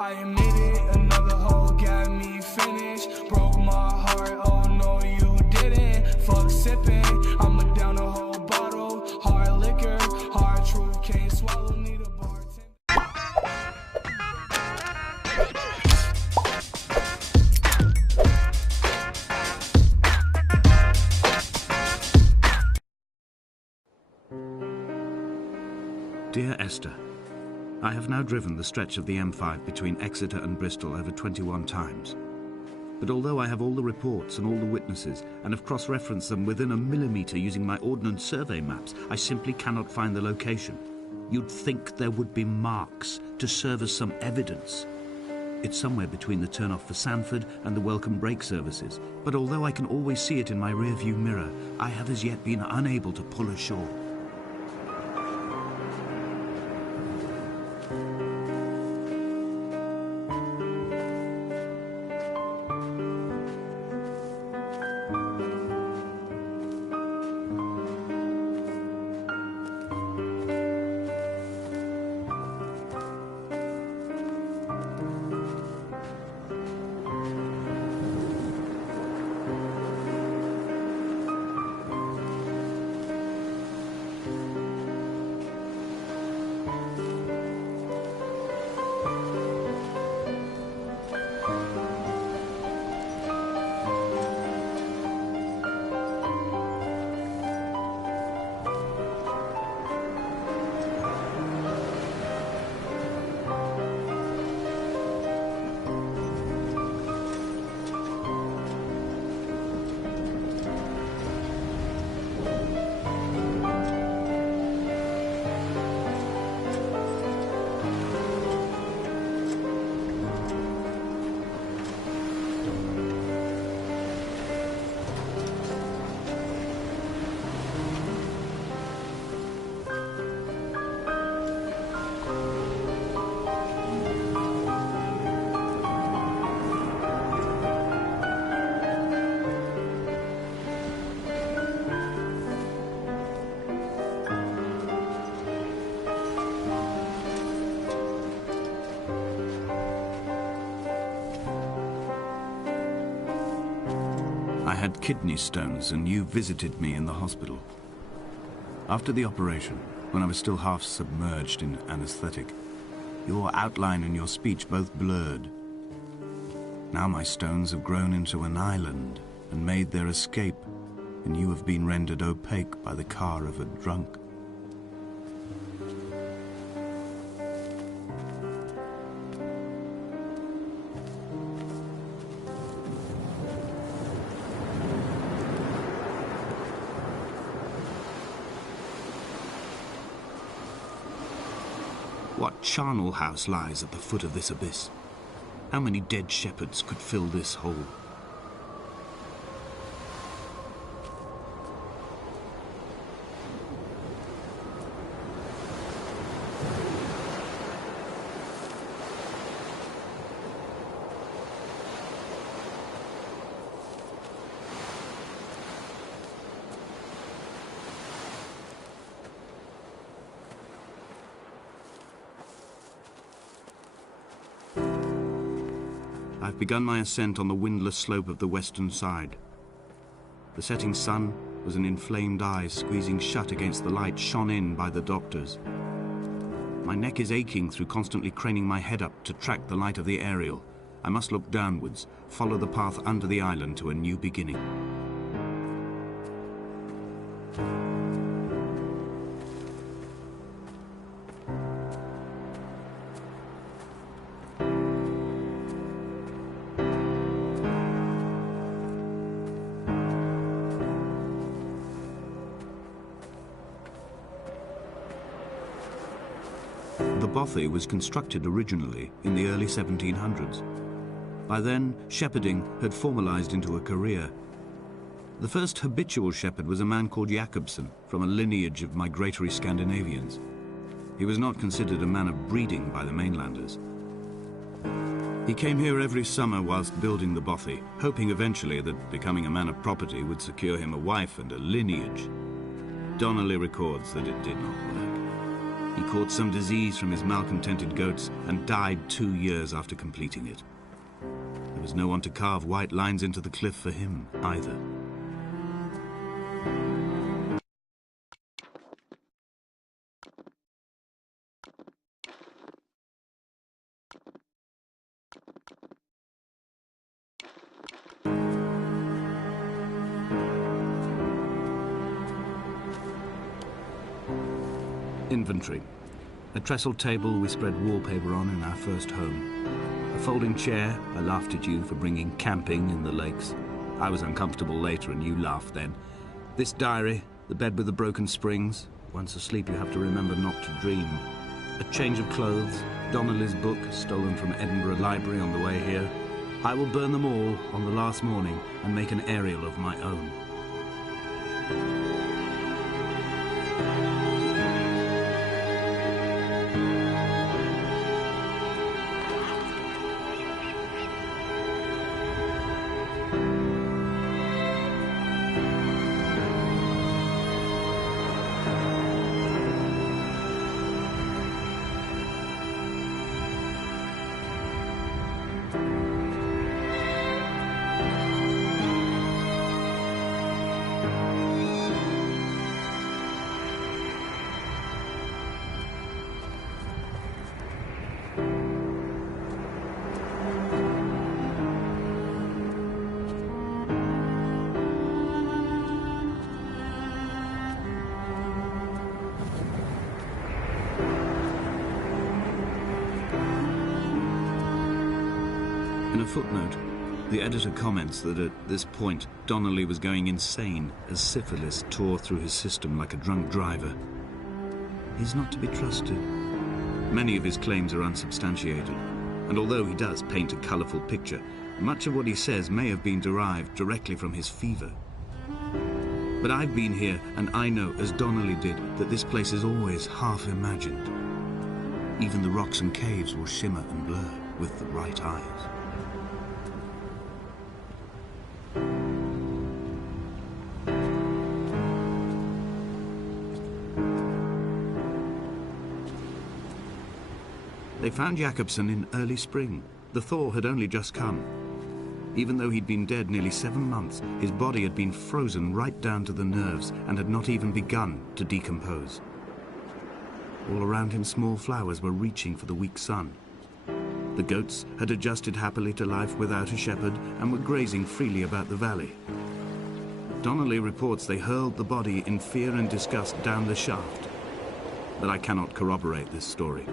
I admit it, another hoe got me finished. Broke my heart, oh no you didn't. Fuck sipping, I'ma down a whole bottle. Hard liquor, hard truth, can't swallow, need a bartender. Dear Esther, I have now driven the stretch of the M5 between Exeter and Bristol over 21 times. But although I have all the reports and all the witnesses, and have cross-referenced them within a millimetre using my Ordnance Survey maps, I simply cannot find the location. You'd think there would be marks to serve as some evidence. It's somewhere between the turn-off for Sanford and the welcome brake services, but although I can always see it in my rear-view mirror, I have as yet been unable to pull ashore. I had kidney stones and you visited me in the hospital. After the operation, when I was still half submerged in anesthetic, your outline and your speech both blurred. Now my stones have grown into an island and made their escape, and you have been rendered opaque by the car of a drunk. What charnel house lies at the foot of this abyss? How many dead shepherds could fill this hole? I've begun my ascent on the windless slope of the western side. The setting sun was an inflamed eye squeezing shut against the light shone in by the doctors. My neck is aching through constantly craning my head up to track the light of the aerial. I must look downwards, follow the path under the island to a new beginning. The bothy was constructed originally in the early 1700s. By then, shepherding had formalized into a career. The first habitual shepherd was a man called Jakobsen, from a lineage of migratory Scandinavians. He was not considered a man of breeding by the mainlanders. He came here every summer whilst building the bothy, hoping eventually that becoming a man of property would secure him a wife and a lineage. Donnelly records that it did not work. He caught some disease from his malcontented goats and died 2 years after completing it. There was no one to carve white lines into the cliff for him either. Inventory. A trestle table we spread wallpaper on in our first home. A folding chair. I laughed at you for bringing camping in the lakes. I was uncomfortable later and you laughed then. This diary, the bed with the broken springs. Once asleep you have to remember not to dream. A change of clothes. Donnelly's book, stolen from Edinburgh Library on the way here. I will burn them all on the last morning and make an aerial of my own. In a footnote, the editor comments that at this point, Donnelly was going insane as syphilis tore through his system like a drunk driver. He's not to be trusted. Many of his claims are unsubstantiated, and although he does paint a colourful picture, much of what he says may have been derived directly from his fever. But I've been here, and I know, as Donnelly did, that this place is always half imagined. Even the rocks and caves will shimmer and blur with the right eyes. They found Jakobsen in early spring. The thaw had only just come. Even though he'd been dead nearly 7 months, his body had been frozen right down to the nerves and had not even begun to decompose. All around him, small flowers were reaching for the weak sun. The goats had adjusted happily to life without a shepherd and were grazing freely about the valley. Donnelly reports they hurled the body in fear and disgust down the shaft, but I cannot corroborate this story.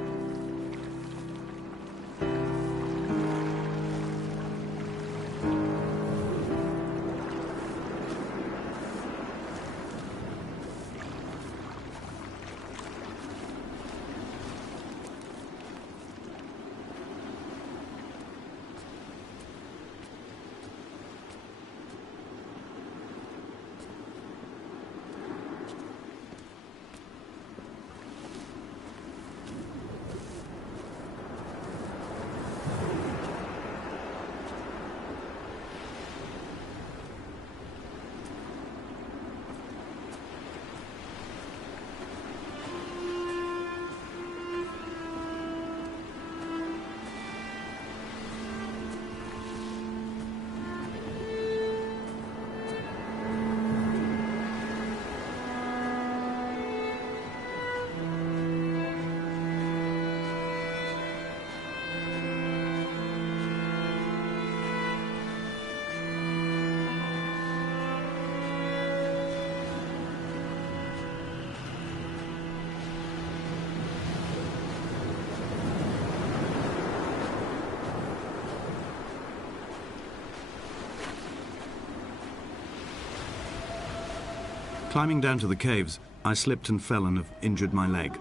Climbing down to the caves, I slipped and fell and have injured my leg.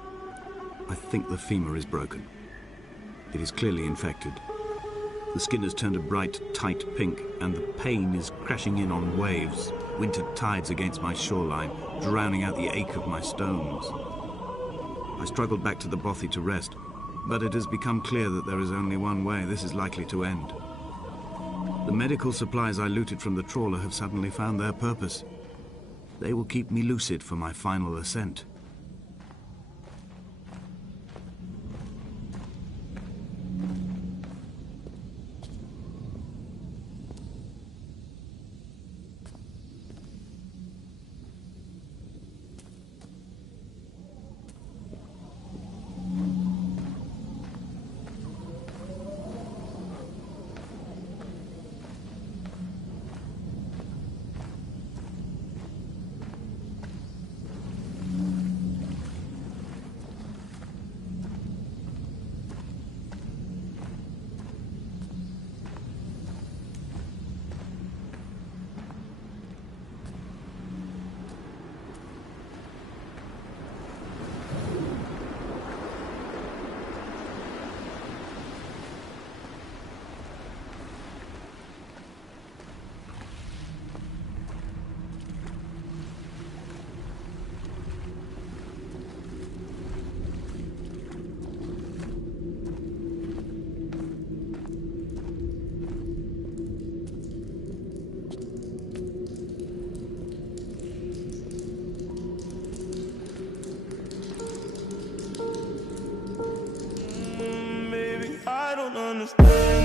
I think the femur is broken. It is clearly infected. The skin has turned a bright, tight pink, and the pain is crashing in on waves, winter tides against my shoreline, drowning out the ache of my stones. I struggled back to the bothy to rest, but it has become clear that there is only one way this is likely to end. The medical supplies I looted from the trawler have suddenly found their purpose. They will keep me lucid for my final ascent. understand